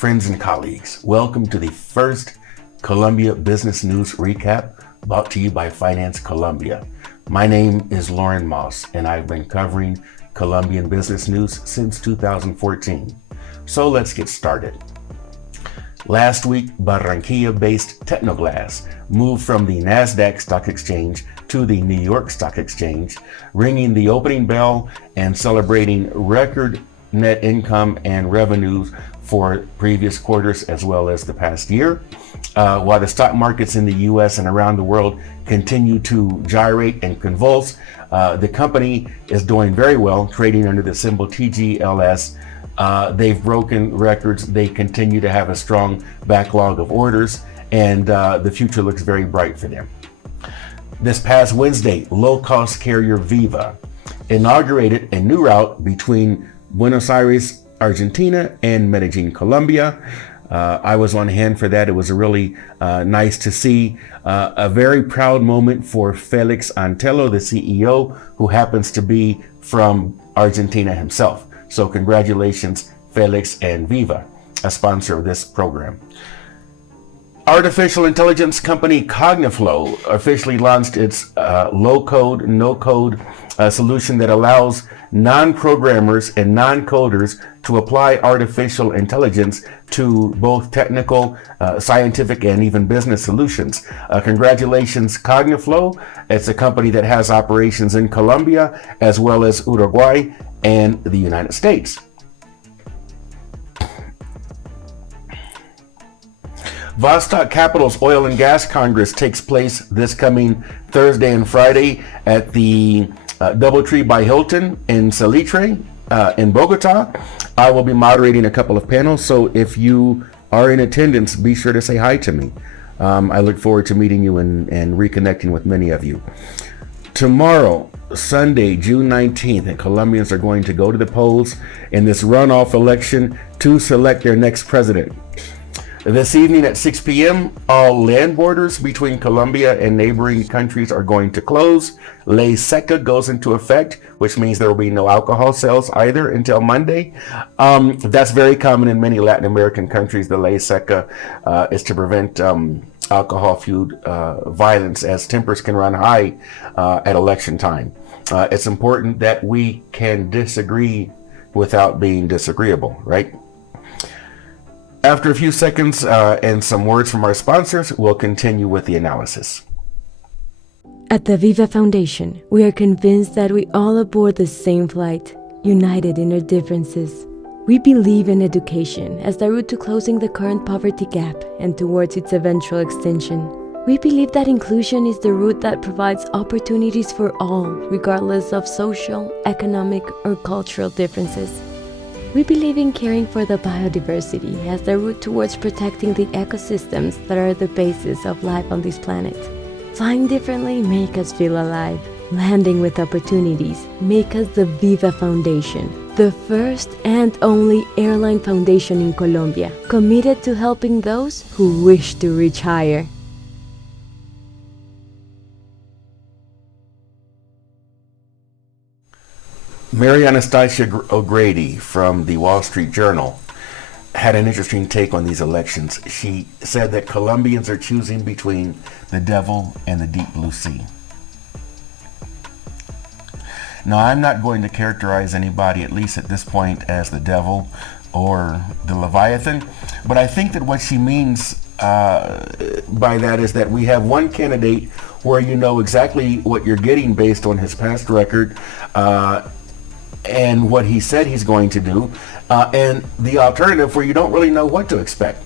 Friends and colleagues, welcome to the first Colombia Business News Recap brought to you by Finance Colombia. My name is Lauren Moss, and I've been covering Colombian business news since 2014. So let's get started. Last week, Barranquilla-based Tecnoglass moved from the Nasdaq Stock Exchange to the New York Stock Exchange, ringing the opening bell and celebrating record net income and revenues for previous quarters as well as the past year. While the stock markets in the US and around the world continue to gyrate and convulse, the company is doing very well, trading under the symbol TGLS. They've broken records. They continue to have a strong backlog of orders, and the future looks very bright for them. This past Wednesday, low-cost carrier Viva inaugurated a new route between Buenos Aires, Argentina, and Medellin, Colombia. I was on hand for that. It was really nice to see. A very proud moment for Felix Antelo, the CEO, who happens to be from Argentina himself. So congratulations, Felix and Viva, a sponsor of this program. Artificial intelligence company Cogniflow officially launched its low-code, no-code solution that allows non-programmers and non-coders to apply artificial intelligence to both technical, scientific, and even business solutions. Congratulations, Cogniflow. It's a company that has operations in Colombia as well as Uruguay and the United States. Vostok Capital's Oil and Gas Congress takes place this coming Thursday and Friday at the Doubletree by Hilton in Salitre in Bogota. I will be moderating a couple of panels, so if you are in attendance, be sure to say hi to me. I look forward to meeting you and reconnecting with many of you. Tomorrow, Sunday, June 19th, and Colombians are going to go to the polls in this runoff election to select their next president. This evening at 6 p.m., all land borders between Colombia and neighboring countries are going to close. Ley Seca goes into effect, which means there will be no alcohol sales either until Monday. That's very common in many Latin American countries. The Ley Seca is to prevent alcohol-fueled violence, as tempers can run high at election time. It's important that we can disagree without being disagreeable, right? After a few seconds and some words from our sponsors, we'll continue with the analysis. At the Viva Foundation, we are convinced that we all aboard the same flight, united in our differences. We believe in education as the route to closing the current poverty gap and towards its eventual extinction. We believe that inclusion is the route that provides opportunities for all, regardless of social, economic, or cultural differences. We believe in caring for the biodiversity as the route towards protecting the ecosystems that are the basis of life on this planet. Flying differently make us feel alive. Landing with opportunities make us the Viva Foundation, the first and only airline foundation in Colombia, committed to helping those who wish to reach higher. Mary Anastasia O'Grady from the Wall Street Journal had an interesting take on these elections. She said that Colombians are choosing between the devil and the deep blue sea. Now, I'm not going to characterize anybody, at least at this point, as the devil or the Leviathan, but I think that what she means by that is that we have one candidate where you know exactly what you're getting based on his past record, and what he said he's going to do, and the alternative where you don't really know what to expect.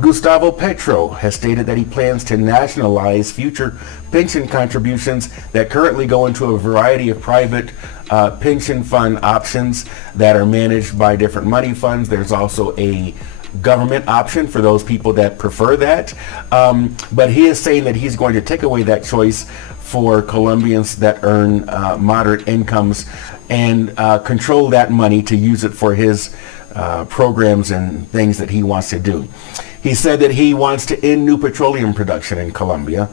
Gustavo Petro has stated that he plans to nationalize future pension contributions that currently go into a variety of private pension fund options that are managed by different money funds. There's also a government option for those people that prefer that. But he is saying that he's going to take away that choice for Colombians that earn moderate incomes and control that money to use it for his programs and things that he wants to do. He said that he wants to end new petroleum production in Colombia,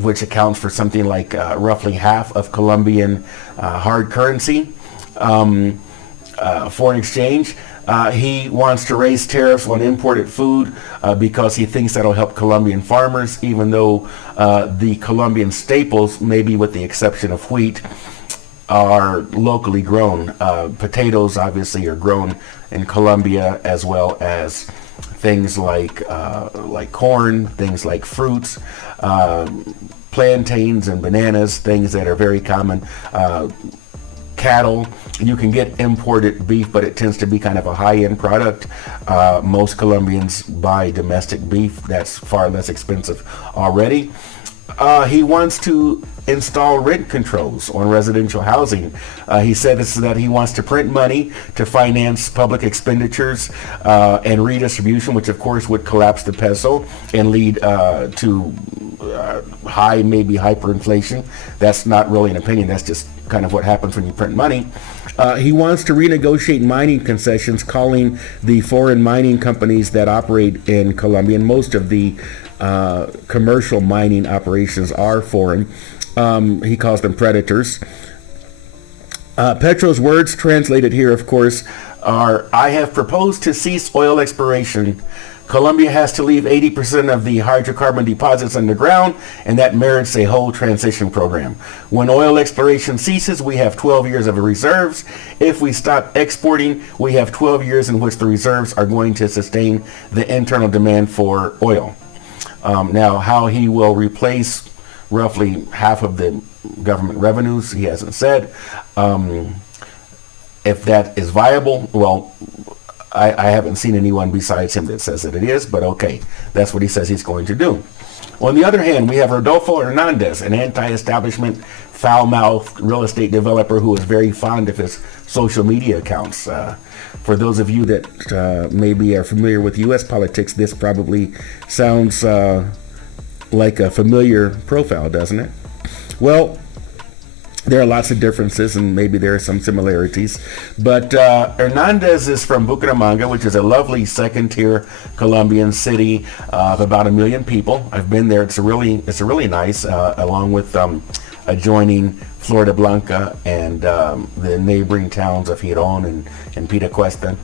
which accounts for something like roughly half of Colombian hard currency, foreign exchange. He wants to raise tariffs on imported food because he thinks that'll help Colombian farmers, even though the Colombian staples, maybe with the exception of wheat, are locally grown. Potatoes obviously are grown in Colombia, as well as things like corn, things like fruits, plantains and bananas, things that are very common. Cattle. You can get imported beef, but it tends to be kind of a high-end product. Most Colombians buy domestic beef. That's far less expensive already. He wants to install rent controls on residential housing. He said this, that he wants to print money to finance public expenditures and redistribution, which of course would collapse the peso and lead to high, maybe hyperinflation. That's not really an opinion. That's just kind of what happens when you print money. He wants to renegotiate mining concessions, calling the foreign mining companies that operate in Colombia, and most of the commercial mining operations are foreign. He calls them predators. Petro's words translated here, of course, are, "I have proposed to cease oil exploration. Colombia has to leave 80% of the hydrocarbon deposits underground, and that merits a whole transition program. When oil exploration ceases, we have 12 years of reserves. If we stop exporting, we have 12 years in which the reserves are going to sustain the internal demand for oil." Now, how he will replace roughly half of the government revenues, he hasn't said. If that is viable, well, I haven't seen anyone besides him that says that it is, but okay, that's what he says he's going to do. On the other hand, we have Rodolfo Hernandez, an anti-establishment, foul-mouthed real estate developer who is very fond of his social media accounts. For those of you that maybe are familiar with U.S. politics, this probably sounds like a familiar profile, doesn't it? Well, there are lots of differences, and maybe there are some similarities. But Hernandez is from Bucaramanga, which is a lovely second-tier Colombian city of about 1 million people. I've been there. It's a really nice, along with adjoining Florida Blanca and the neighboring towns of Girón and Pitacuesta.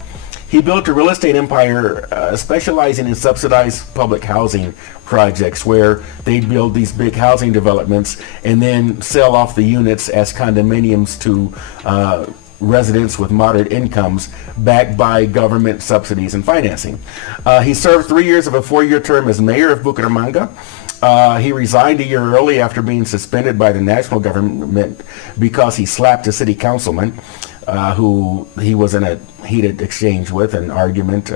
He built a real estate empire specializing in subsidized public housing projects, where they build these big housing developments and then sell off the units as condominiums to residents with moderate incomes, backed by government subsidies and financing. He served 3 years of a 4-year term as mayor of Bucaramanga. He resigned a year early after being suspended by the national government because he slapped a city councilman who he was in a heated exchange with, an argument.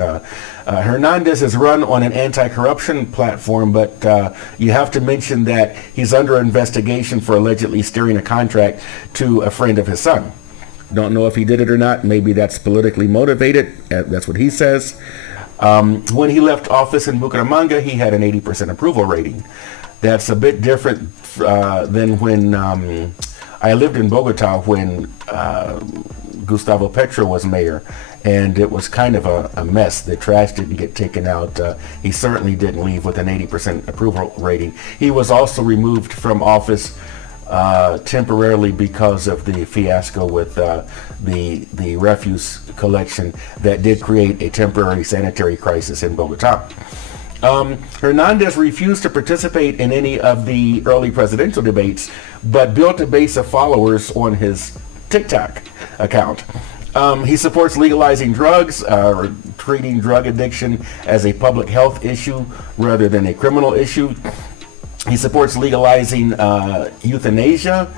Hernandez has run on an anti-corruption platform, but you have to mention that he's under investigation for allegedly steering a contract to a friend of his son. Don't know if he did it or not. Maybe that's politically motivated. That's what he says. When he left office in Bucaramanga, he had an 80% approval rating. That's a bit different than when I lived in Bogota when Gustavo Petro was mayor, and it was kind of a mess. The trash didn't get taken out. He certainly didn't leave with an 80% approval rating. He was also removed from office temporarily because of the fiasco with the refuse collection that did create a temporary sanitary crisis in Bogota. Hernandez refused to participate in any of the early presidential debates, but built a base of followers on his TikTok account. He supports legalizing drugs, or treating drug addiction as a public health issue rather than a criminal issue. He supports legalizing euthanasia.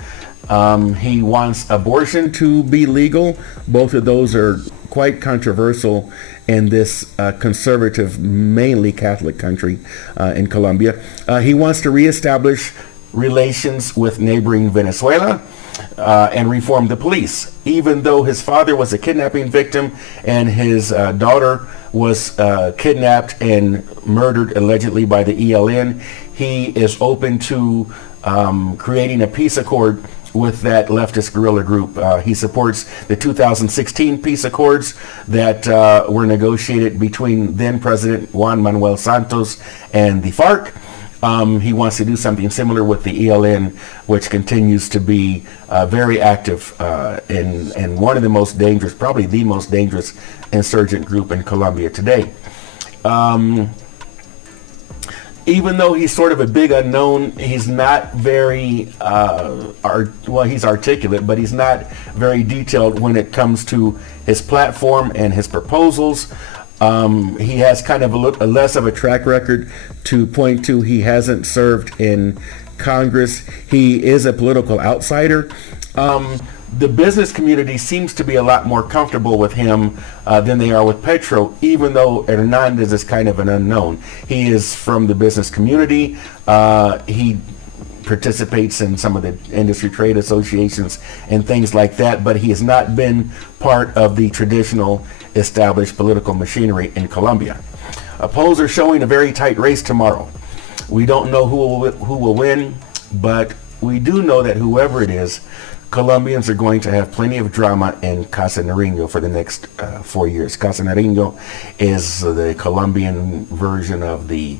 He wants abortion to be legal. Both of those are quite controversial in this conservative, mainly Catholic country in Colombia. He wants to reestablish relations with neighboring Venezuela and reform the police. Even though his father was a kidnapping victim and his daughter was kidnapped and murdered allegedly by the ELN, he is open to creating a peace accord with that leftist guerrilla group. He supports the 2016 peace accords that were negotiated between then President Juan Manuel Santos and the FARC. He wants to do something similar with the ELN, which continues to be very active and one of the most dangerous, probably the most dangerous insurgent group in Colombia today. Even though he's sort of a big unknown, he's not very, he's articulate, but he's not very detailed when it comes to his platform and his proposals. He has kind of a less of a track record to point to. He hasn't served in Congress. He is a political outsider. The business community seems to be a lot more comfortable with him than they are with Petro, even though Hernandez is kind of an unknown. He is from the business community. He participates in some of the industry trade associations and things like that, but he has not been part of the traditional established political machinery in Colombia. Polls are showing a very tight race tomorrow. We don't know who will win, but we do know that whoever it is, Colombians are going to have plenty of drama in Casa Nariño for the next 4 years. Casa Nariño is the Colombian version of the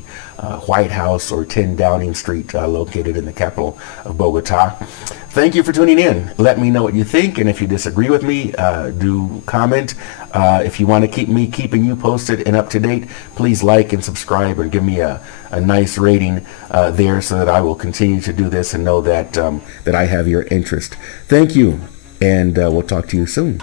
White House or 10 Downing Street located in the capital of Bogota. Thank you for tuning in. Let me know what you think, and if you disagree with me, do comment. If you want to keep me keeping you posted and up to date, please like and subscribe and give me a nice rating there so that I will continue to do this and know that that I have your interest. Thank you, and we'll talk to you soon.